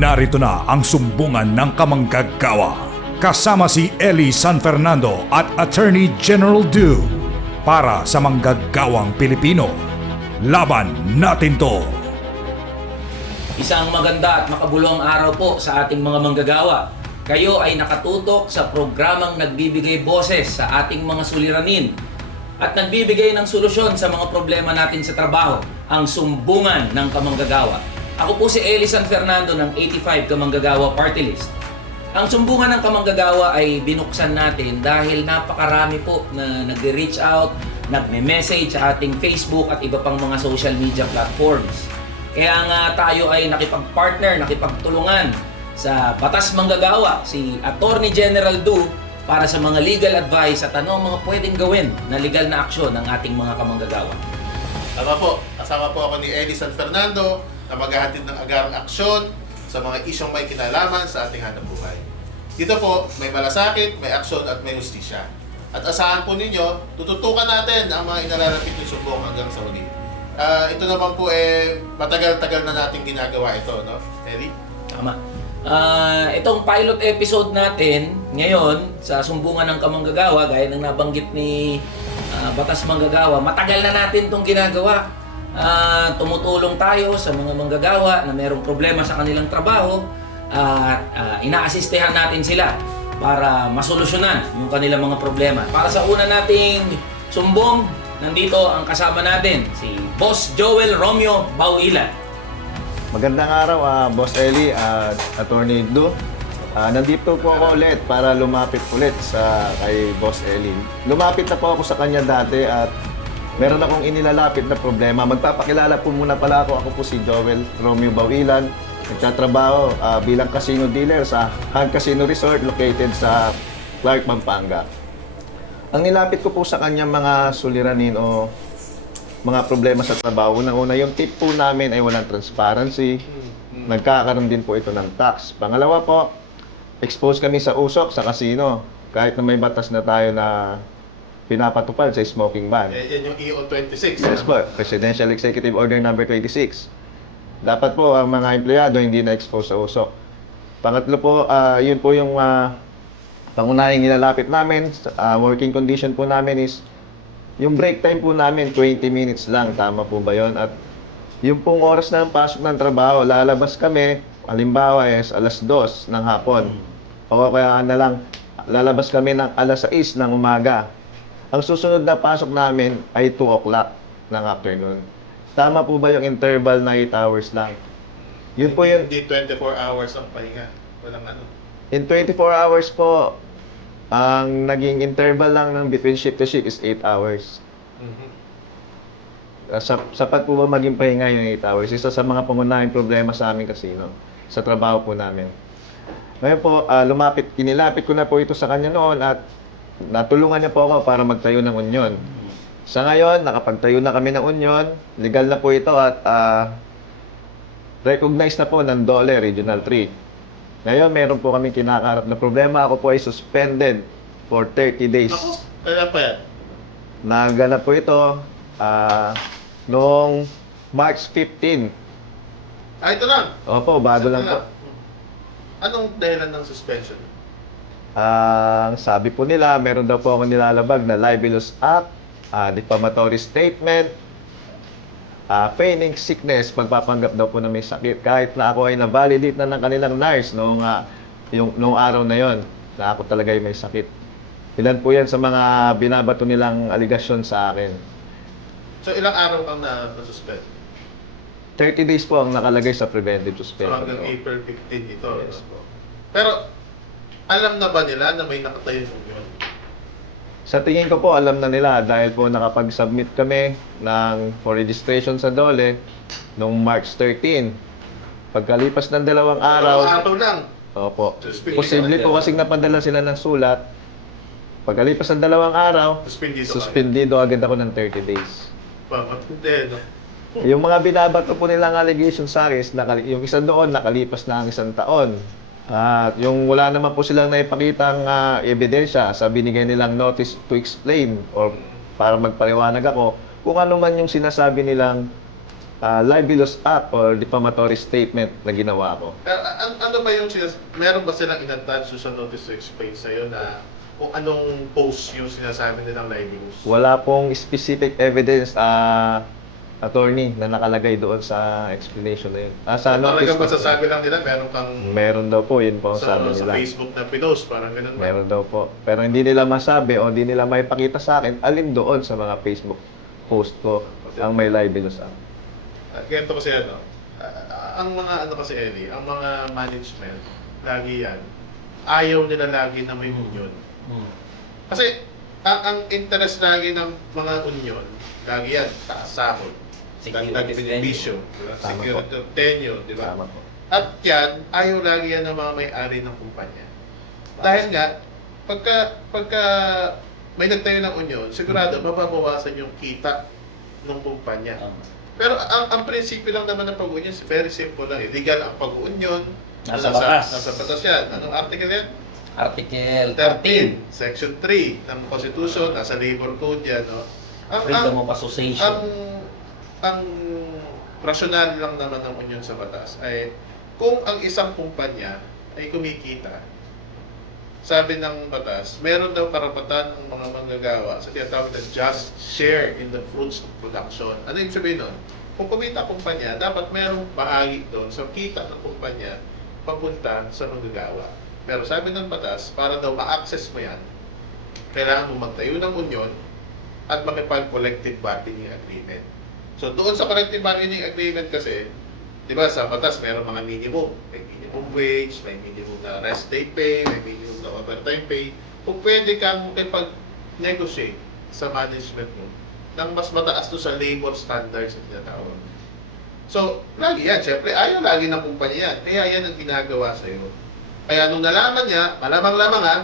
Narito na ang sumbungan ng kamanggagawa. Kasama si Eli San Fernando at Attorney General Du para sa manggagawang Pilipino. Laban natin to! Isang maganda at makabuluhang araw po sa ating mga manggagawa. Kayo ay nakatutok sa programang nagbibigay boses sa ating mga suliranin at nagbibigay ng solusyon sa mga problema natin sa trabaho, ang sumbungan ng kamanggagawa. Ako po si Eli San Fernando ng 85 Kamanggagawa Party List. Ang sumbungan ng kamanggagawa ay binuksan natin dahil napakarami po na nagre-reach out, nagme-message sa ating Facebook at iba pang mga social media platforms. Kaya nga tayo ay nakipag-partner, nakipagtulungan sa Batas Manggagawa, si Attorney General Du para sa mga legal advice at ano ang mga pwedeng gawin na legal na aksyon ng ating mga kamanggagawa. Tama po, kasama po ako ni San Fernando na maghahatid ng agarang aksyon sa mga isyong may kinalaman sa ating hanap buhay. Dito po, may malasakit, may aksyon at may justisya. At asahan po ninyo, tututukan natin ang mga inalalapit ng sumbong hanggang sa huli. Ah, ito naman po eh, matagal-tagal na natin ginagawa ito, no? Eddie? Tama. Ah, itong pilot episode natin ngayon sa sumbungan ng kamanggagawa gaya ng nabanggit ni ah, Batas Manggagawa, matagal na natin itong ginagawa. Ah, tumutulong tayo sa mga manggagawa na mayroong problema sa kanilang trabaho at ah, inaasistehan natin sila para masolusyonan yung kanilang mga problema. Para sa una nating sumbong, nandito ang kasama natin si Boss Joel Romeo Bauilan. Magandang araw, ah, Boss Eli at Attorney Du. Ah, nandito po ako ulit para lumapit ulit sa kay Boss Eli. Lumapit na po ako sa kanya dati at meron akong inilalapit na problema. Magpapakilala po muna pala ako. Ako po si Joel Romeo Bawilan. Nagtatrabaho ah, bilang casino dealer sa Han Casino Resort located sa Clark, Pampanga. Ang nilapit ko po sa kanya mga suliranin o mga problema sa trabaho. Unang-una, yung tip po namin ay walang transparency. Nagkakaroon din po ito ng tax. Pangalawa po, expose kami sa usok sa casino. Kahit na may batas na tayo na pinapatupad sa smoking ban. Eh, yan yung EO 26. Yes po, Presidential Executive Order number 26. Dapat po ang mga empleyado hindi na-expose sa usok. Pangatlo po, ah, yun po yung ah, pangunahing nilalapit namin. Ah, working condition po namin is yung break time po namin 20 minutes lang. Tama po ba yon At yung pong oras ng pasok ng trabaho, lalabas kami, halimbawa is alas 2 ng hapon. O kaya na lang, lalabas kami ng alas 6 ng umaga. Ang susunod na pasok namin ay 2 o'clock ng afternoon. Tama po ba yung interval na 8 hours lang? Yun po yun. Hindi 24 hours ang pahinga. Walang ano. In 24 hours po, ang naging interval lang ng between shift to shift is 8 hours. Mhm. Uh, sap- sapat po ba maging pahinga yung 8 hours? Isa sa mga pangunahing problema sa amin casino, sa trabaho po namin. Ngayon po, ah, lumapit, kinilapit ko na po ito sa kanya noon at natulungan niya po ako para magtayo ng union. Sa ngayon, nakapagtayo na kami ng union, legal na po ito at ah, recognized na po ng DOLE Regional 3. Ngayon, meron po kami kinakarap na problema. Ako po ay suspended for 30 days. Ako, kaya pa yan. Naganap po ito ah, noong March 15. Ah, ito lang. Opo, bago lang po. Anong dahilan ng suspension? Ang sabi po nila, meron daw po ako nilalabag na libelous act, ah, defamatory statement, ah, feigning sickness, pagpapanggap daw po na may sakit. Kahit na ako ay na-validate na ng kanilang nurse noong, ah, yung, noong araw na yon na ako talaga ay may sakit. Ilan po yan sa mga binabato nilang aligasyon sa akin. So, ilang araw kang na- na-suspend? 30 days po ang nakalagay sa preventive So, suspension. hanggang ko. April 15 ito. Yes no? Pero, alam na ba nila na may nakatayo yun? Sa tingin ko po, alam na nila dahil po nakapag-submit kami ng for registration sa DOLE noong March 13. Pagkalipas ng dalawang araw, Araw lang. opo, Suspended posible ka po kasing napadala sila ng sulat. Pagkalipas ng dalawang araw, Suspendido suspendido agad ako ng 30 days. Bakit hindi, no? Yung mga binabato po nilang allegation sa akin, is nakali- yung isa doon, nakalipas na ang isang taon. At yung wala naman po silang naipakitang ah, ebidensya sa binigay nilang notice to explain or para magpaliwanag ako kung ano man yung sinasabi nilang ah, libelous act or defamatory statement na ginawa ko. Uh, an- ano ba yung sinas... Meron ba silang in-attach sa notice to explain sa'yo na kung anong post yung sinasabi nilang libelous? Wala pong specific evidence, ah, attorney, na nakalagay doon sa explanation na yun. Ah, sa notice. Talagang masasabi lang nila meron kang Meron daw po, yun po ang sa, sabi sa nila. Facebook na pinost, parang ganun ba? Meron daw po. Pero hindi nila masabi o hindi nila may pakita sa akin alin doon sa mga Facebook post ko ang may libelous act. At ganito kasi ano, ah, ang mga ano kasi Eli, ang mga management, lagi yan, ayaw nila lagi na may union. Hmm. Kasi ang, ang interest lagi ng mga union, lagi yan, taas sahod, dagdag of benepisyo, security of tenure, di ba? Tama po. At yan, ayaw lagi yan ng mga may-ari ng kumpanya. Dahil nga, pagka, pagka may nagtayo ng union, sigurado mababawasan yung kita ng kumpanya. Tama. Pero ang, ang prinsipyo lang naman ng pag-union, very simple lang. Legal ang pag-union. Nasa batas. Nasa batas yan. Anong article yan? Article 13, Section 3 ng Constitution, nasa Labor Code yan. No? Ang, ang, Freedom of ang, Association. ang rasyonal lang naman ng union sa batas ay kung ang isang kumpanya ay kumikita, sabi ng batas, meron daw karapatan ng mga manggagawa sa tinatawag na just share in the fruits of production. Ano yung sabihin nun? Kung kumita ang kumpanya, dapat merong bahagi doon sa kita ng kumpanya papunta sa manggagawa. Pero sabi ng batas, para daw ma-access mo yan, kailangan mo magtayo ng union at makipag-collective bargaining agreement. So doon sa collective bargaining agreement kasi, di ba sa batas meron mga minimum. May minimum wage, may minimum na rest day pay, may minimum na overtime pay. Kung pwede kang makipag-negotiate sa management mo, ng mas mataas to sa labor standards na tinatawag. So, lagi yan. Siyempre, ayaw lagi ng kumpanya yan. Kaya yan ang ginagawa sa'yo. Kaya nung nalaman niya, malamang-lamang ha,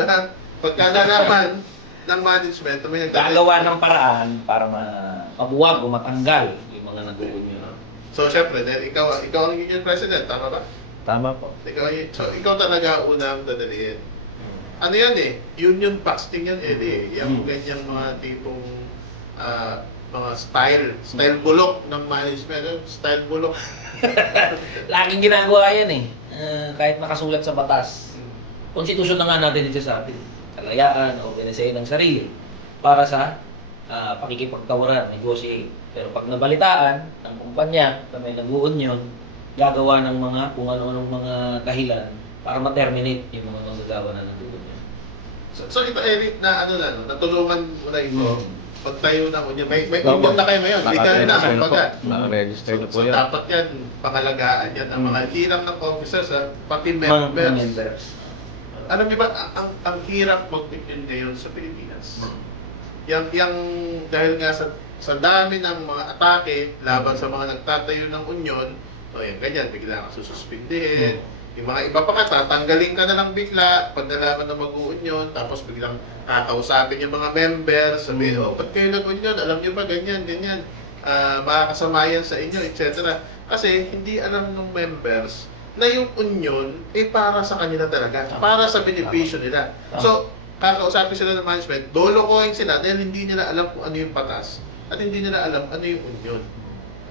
pagka nalaman ng management, may nagdala. Gagawa ng paraan para ma- mabuwag o matanggal yung mga nag-union. So, syempre, dahil ikaw, ikaw ang union president, tama ba? Tama po. Ikaw, y- so, ikaw talaga unang dadaliin. Ano yan eh? Union busting yan, Eddie. eh. Yung Hmm. ganyang mga tipong ah, mga style, style bulok ng management. eh. Style bulok. Laging ginagawa yan eh. Ah, kahit nakasulat sa batas. Konstitusyon na nga natin dito sa atin. Kalayaan, organisayin ng sarili. Para sa uh, pakikipagkawaran, negotiate. Pero pag nabalitaan ng kumpanya na may nag-uunion, gagawa ng mga kung ano-anong mga dahilan para ma-terminate yung mga manggagawa na nag-uunion. So, so ito, Eric, na ano na, no? natulungan mo na ito. Hmm. Pagtayo ng union. May, may Opo. union na kayo ngayon. Legal na, Naka-register na po. kumbaga. Naka-register na po So, yan. dapat yan, pangalagaan yan. Ang mga hindi lang ng officers, ha, pati Mga members. Alam niyo ba, ang, ang, ang hirap mag-union ngayon sa Pilipinas. Yang, yang, dahil nga sa, sa dami ng mga atake laban sa mga nagtatayo ng union, o yan, ganyan, bigla kang sususpindihin. Yung mga iba pa ka, tatanggalin ka na lang bigla pag nalaman na mag-union, tapos biglang kakausapin yung mga members, sabihin, oh, ba't kayo nag-union? Alam niyo ba, ganyan, ganyan. Ah, makakasama yan sa inyo, etc. Kasi hindi alam ng members na yung union ay para sa kanila talaga, para sa benepisyo nila. So, kakausapin sila ng management, dolokohin sila dahil hindi nila alam kung ano yung patas at hindi nila alam ano yung union.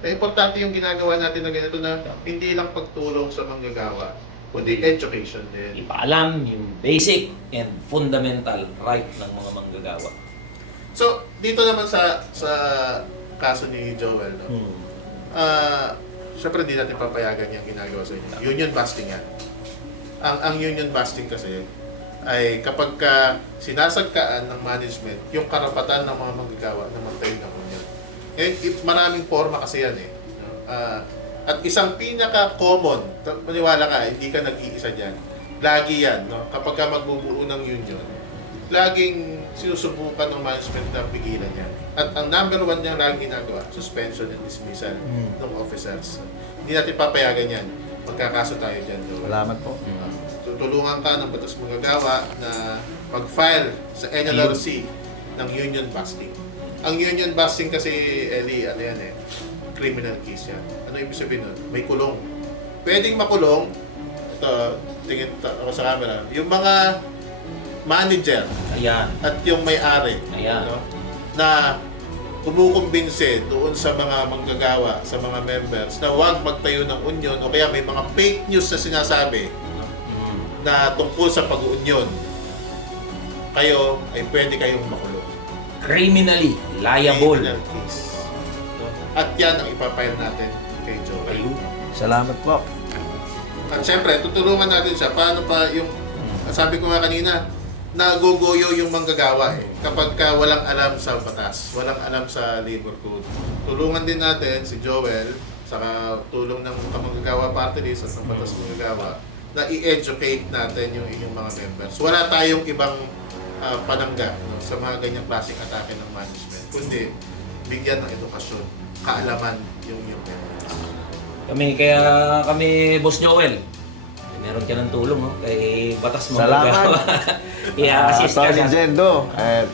Kaya importante yung ginagawa natin na ganito na hindi lang pagtulong sa manggagawa, kundi education din. Ipaalam yung basic and fundamental right ng mga manggagawa. So, dito naman sa sa kaso ni Joel, no? Ah, syempre di natin papayagan yung ginagawa sa inyo. Union busting yan. Ang ang union busting kasi ay kapag ka sinasagkaan ng management yung karapatan ng mga manggagawa na magtayo ng union. Eh, it- maraming forma kasi yan eh. Ah, at isang pinaka-common, t- maniwala ka, hindi ka nag-iisa dyan. Lagi yan, no? kapag ka magbubuo ng union, laging sinusubukan ng management na pigilan yan. At ang number one niya laging ginagawa, suspension and dismissal ng officers. Hindi natin papayagan yan. Magkakaso tayo dyan. Joel. Salamat po. Tutulungan ka ng batas magagawa na mag-file sa NLRC ng union busting. Ang union busting kasi, Eli, ano yan eh, criminal case yan. Ano ibig sabihin nun? May kulong. Pwedeng makulong, ito, tingin ako sa camera, yung mga manager Ayan. at yung may-ari Ayan. no, na kumukumbinse doon sa mga manggagawa, sa mga members na huwag magtayo ng union o kaya may mga fake news na sinasabi na tungkol sa pag-union, kayo ay pwede kayong makulong. Criminally liable. Criminal case. At yan ang ipapile natin kay Joel. Ayun. Salamat po. At syempre, tutulungan natin siya paano pa yung, sabi ko nga kanina, nagugoyo yung manggagawa eh. Kapag ka walang alam sa batas, walang alam sa labor code. Tulungan din natin si Joel, saka tulong ng kamanggagawa party list at ng batas manggagawa, na i-educate natin yung inyong mga members. Wala tayong ibang ah, panangga no, sa mga ganyang klaseng atake ng management, kundi bigyan ng edukasyon, kaalaman yung inyong members. Kami, kaya kami, Boss Joel, meron ka ng tulong, no? Kay Batas mo. Salamat. I-assist ka Attorney sa... Jendo, eh,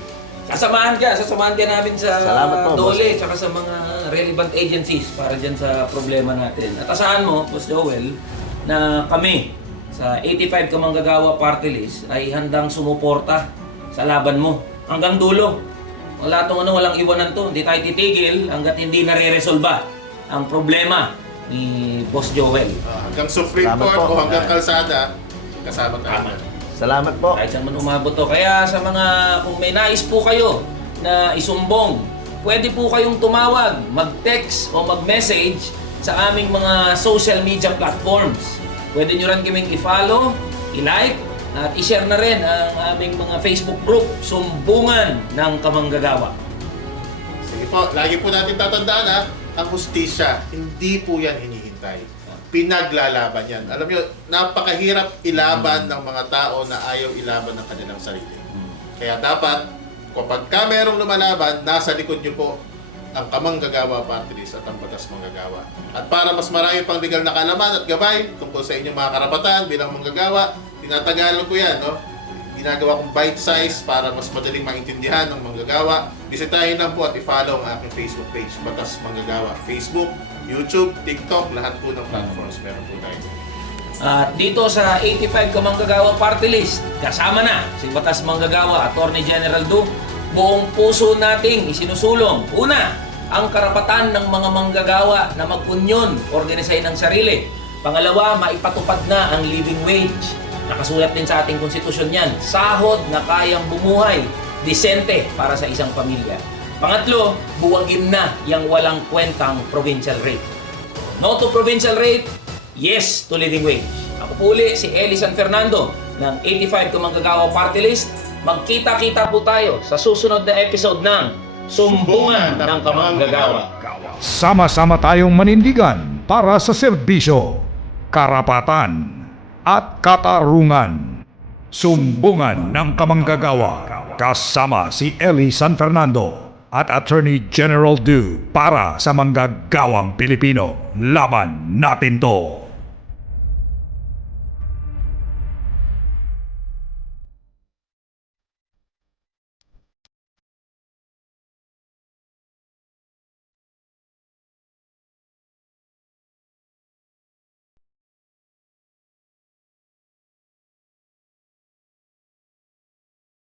Sasamahan ka, sasamahan ka namin sa Salamat po, DOLE, tsaka sa mga relevant agencies para dyan sa problema natin. At asahan mo, Boss Joel, na kami sa 85 Kamanggagawa Party List ay handang sumuporta sa laban mo hanggang dulo. Wala tong ano, walang iwanan to. Hindi tayo titigil hanggat hindi nare-resolba ang problema ni Boss Joel. Ah, hanggang Supreme Salamat Court po. o hanggang kalsada, kasama tayo. Salamat po. Kahit saan man umabot to. Kaya sa mga, kung may nais po kayo na isumbong, pwede po kayong tumawag, mag-text o mag-message sa aming mga social media platforms. Pwede nyo rin kaming i-follow, i-like, at i-share na rin ang aming mga Facebook group, Sumbungan ng Kamanggagawa. Sige po, lagi po natin tatandaan ha, ang hustisya, hindi po yan hinihintay. Pinaglalaban yan. Alam nyo, napakahirap ilaban ng mga tao na ayaw ilaban ng kanilang sarili. Kaya dapat, kapag ka merong lumalaban, nasa likod nyo po ang kamanggagawa party list at ang batas manggagawa. At para mas marami pang legal na kalaman at gabay tungkol sa inyong mga karapatan bilang manggagawa, tinatagalog ko yan, no? Ginagawa kong bite size para mas madaling maintindihan ng manggagawa. Bisitahin lang po at i-follow ang aking Facebook page, Batas Manggagawa. Facebook, YouTube, TikTok, lahat po ng platforms meron po tayo. At dito sa 85 Kamanggagawa Party List, kasama na si Batas Manggagawa, Attorney General Du, buong puso nating isinusulong. Una, ang karapatan ng mga manggagawa na mag-union, organisahin ng sarili. Pangalawa, maipatupad na ang living wage. Nakasulat din sa ating konstitusyon yan. Sahod na kayang bumuhay, disente para sa isang pamilya. Pangatlo, buwagin na yung walang kwentang provincial rate. No to provincial rate, yes to living wage. Ako po uli si Eli San Fernando ng 85 Kamanggagawa Party List. Magkita-kita po tayo sa susunod na episode ng Sumbungan ng Kamanggagawa. Sama-sama tayong manindigan para sa serbisyo, karapatan, at katarungan. Sumbungan ng Kamanggagawa kasama si Eli San Fernando at Attorney General Du para sa manggagawang Pilipino. Laban natin to!